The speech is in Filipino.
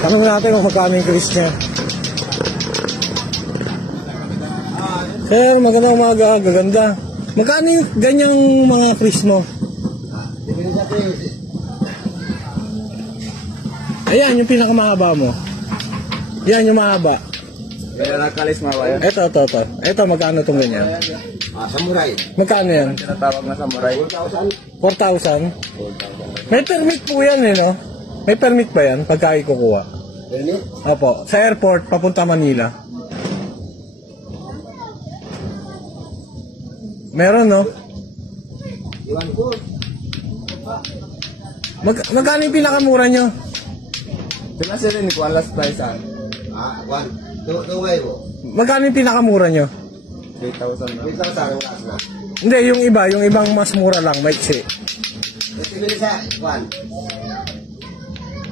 Tanong natin kung magkano yung Chris niya. Sir, magandang umaga, gaganda. Magkano yung ganyang mga Chris mo? Ayan, yung pinakamahaba mo. Yan, yung mahaba. Kaya nakalis mga bayan. Ito. Ito, magkano itong ganyan? Samurai. Magkano yan? Tinatawag na samurai. 4,000? May permit po yan eh, no? May permit ba yan pagka ikukuha? Permit? Opo, sa airport, papunta Manila. Meron, no? Iwan ko. Magkano yung pinakamura nyo? Sila sila ni Kuan last price ah. Kwan. Tungay mo. Magkano yung pinakamura nyo? 3,000 na. Wait lang sa akin last na. Hindi, yung ibang mas mura lang, maiksi. Ito nila sa Kwan.